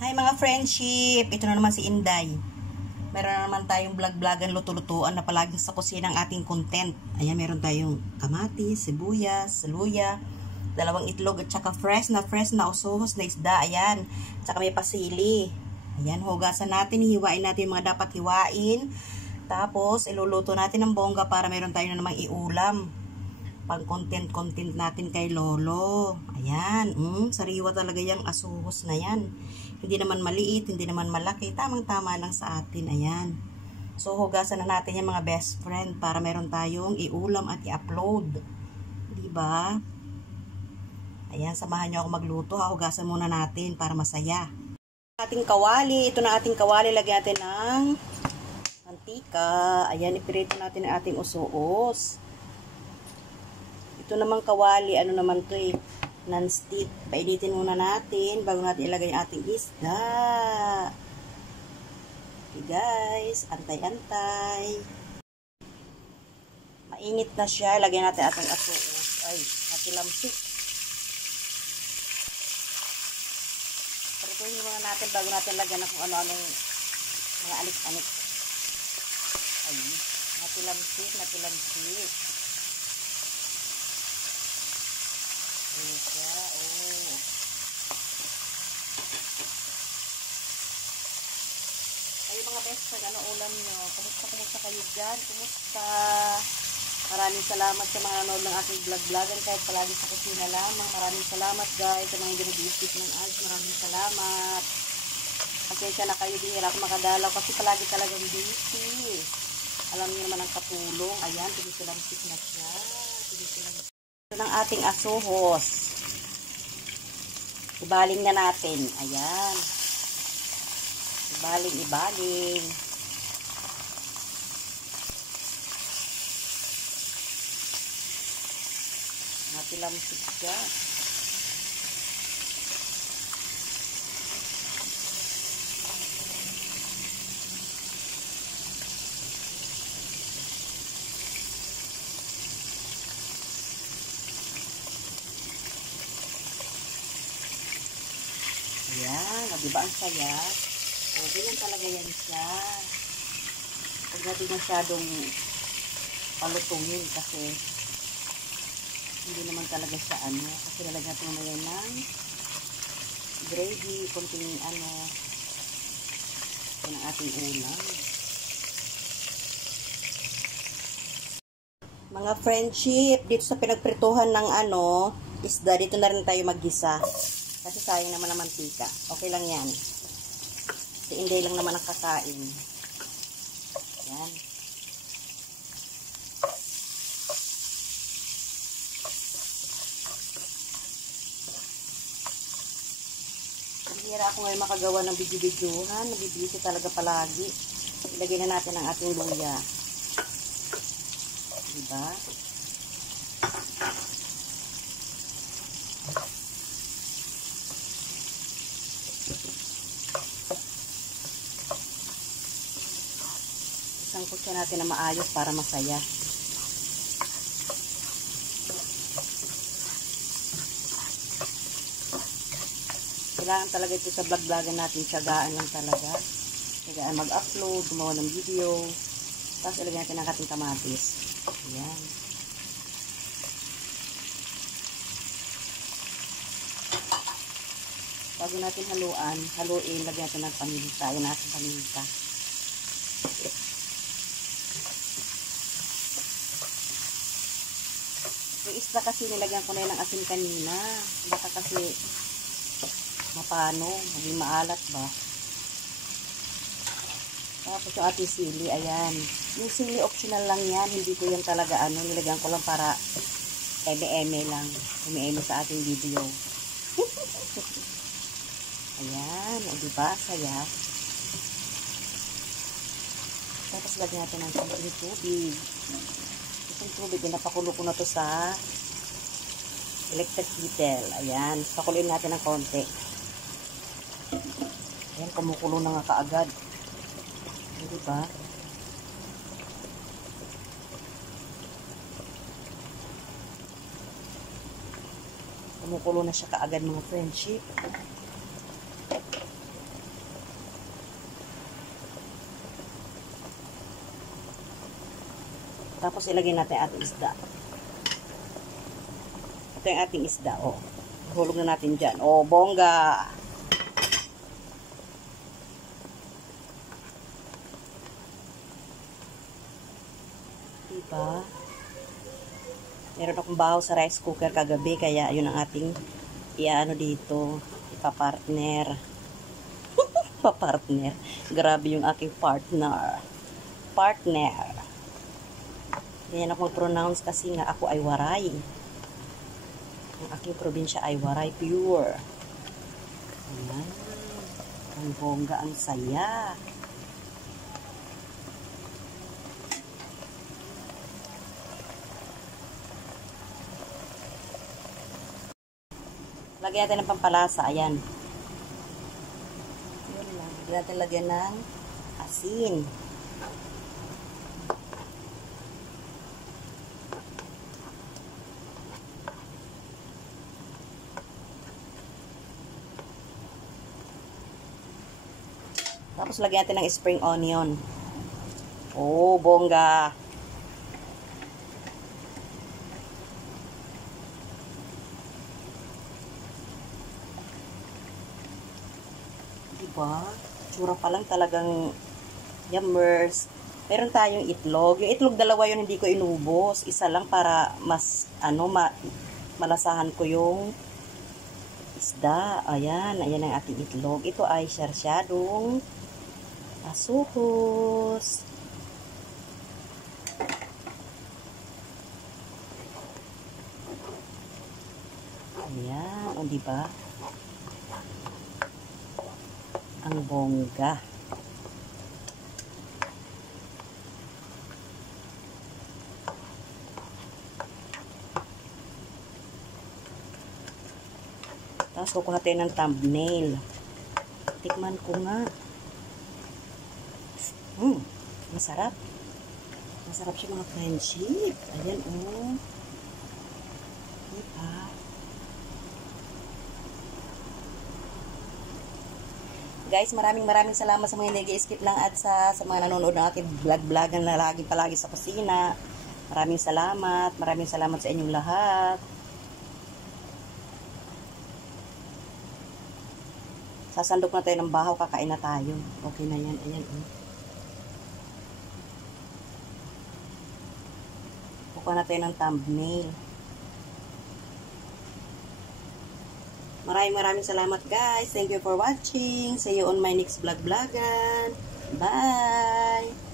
Hi mga friendship! Ito na naman si Inday. Meron na naman tayong vlog-vlogan, luto-lutuan na palagi sa kusina ang ating content. Ayan, meron tayong kamatis, sibuyas, luya, dalawang itlog at saka fresh na usuhos na isda. Ayan, at saka may pasili. Ayan, hugasan natin, hiwain natin yung mga dapat hiwain. Tapos, iluluto natin ng bongga para meron tayo na namang iulam. Pang content natin kay Lolo. Ayan, sariwa talaga yung asuhos na yan. Hindi naman maliit, hindi naman malaki. Tamang-tama lang sa atin. Ayan. So, hugasan na natin yung mga best friend para meron tayong iulam at i-upload. Diba? Ayan, samahan nyo ako magluto. Hugasan muna natin para masaya. Ating kawali. Ito na ating kawali. Lagyan natin ng mantika. Ayan, ipirito natin ang ating usuos. Ito namang kawali, ano naman to eh, non-stick. Painitin muna natin bago natin ilagay ang ating isda. Okay guys, antay-antay. Mainit na siya, lagyan natin ating asuos. Ay, ating lamsik. Parituhin muna natin bago natin lagyan ng kung ano-anong mga anik-anik. Ay, ating lamsik. Ini siya, oh. Kayo mga best friend, ano ulam nyo? Kumusta kayo dyan? Kumusta? Maraming salamat sa mga nanood ng aking vlog-vlogan kahit palagi sa kusina lamang. Maraming salamat guys sa mga ginag-iisip ng ads. Maraming salamat. Pasensya na kayo, di hirap makadalaw kasi palagi talagang busy. Alam niyo naman ang katulong. Ayan, tinisilamsik na siya. Ito ng ating asuhos. Ibaling na natin. Ayan. Ibaling. Natilamsik siya. Ayan, diba ang saya? O, ganyan talaga yan siya. Huwag natin masyadong palutungin kasi hindi naman talaga siya kasi lalagyan natin mamaya ng gravy, konting yan ang ating ulam. Mga friendship, dito sa pinagprituhan ng isda, dito na rin tayo maggisa. Kasi sayang naman ang mantika. Okay lang yan. Si Inday lang naman ang kakain. Yan. Hihira ako ngayon makagawa ng video-videohan. Nabibisi talaga palagi. Ilagay na natin ang ating luya. Diba? Sangkot siya natin na maayos para masaya. Kailangan talaga ito sa vlog-vlogan natin. Tiyagaan lang talaga. Tiyagaan mag-upload, gumawa ng video. Tapos ilagyan natin ang ating kamatis. Ayan. Bago natin haluin, lagyan natin ng paminta. Ayan na ating paminta. Yung isda kasi nilagyan ko na yun ng asin kanina. Baka kasi mapano, maging maalat ba. Tapos yung ating sili, ayan. Yung sili optional lang yan. Hindi ko yan talaga nilagyan ko lang para eme-eme lang. Eme-eme sa ating video. Ayan, o diba? Saya. Tapos lagyan natin ng konting tubig. Itong tubig, napakulo ko na to sa electric kettle. Ayan, pakuloyin natin ng konti. Ayan, kumukulo na nga kaagad. Diba? Kumukulo na siya kaagad mga friendship. Tapos ilagay natin ating isda. Ito yung ating isda, oh. Hulog na natin dyan. Oh, bongga! Diba? Meron akong bahaw sa rice cooker kagabi, kaya yun ang ating iaano dito. Ipapartner. Papartner. Grabe yung aking partner. Partner. Ganyan ako mag-pronounce kasi nga ako ay Waray. Ang aking probinsya ay Waray Pure. Ayan. Ang bongga, ang saya. Lagyan natin ng pampalasa. Ayan. Yun lang. Lagyan natin lagyan ng asin. Tapos lagyan natin ng spring onion. Oh, bongga. Diba? Tsura pa lang talagang yummers. Meron tayong itlog. Yung itlog dalawa yun hindi ko inubos. Isa lang para mas malasahan ko yung isda. Ayan. Ayan ang ating itlog. Ito ay sarsyadong asuhos. Ayan. O, diba? Ang bongga. Tapos kukuha tayo ng thumbnail. Tikman ko nga. Masarap. Masarap siya mga friendship. Ayan, oh. Diba? Guys, maraming salamat sa mga nag-i-skip lang at sa mga nanonood ng aking vlog na palagi sa kusina. Maraming salamat sa inyong lahat. Sasandok na tayo ng bahaw, kakain na tayo. Okay na yan, ayan. Kukuha na tayo ng thumbnail. Maraming salamat guys. Thank you for watching. See you on my next vlog. Bye!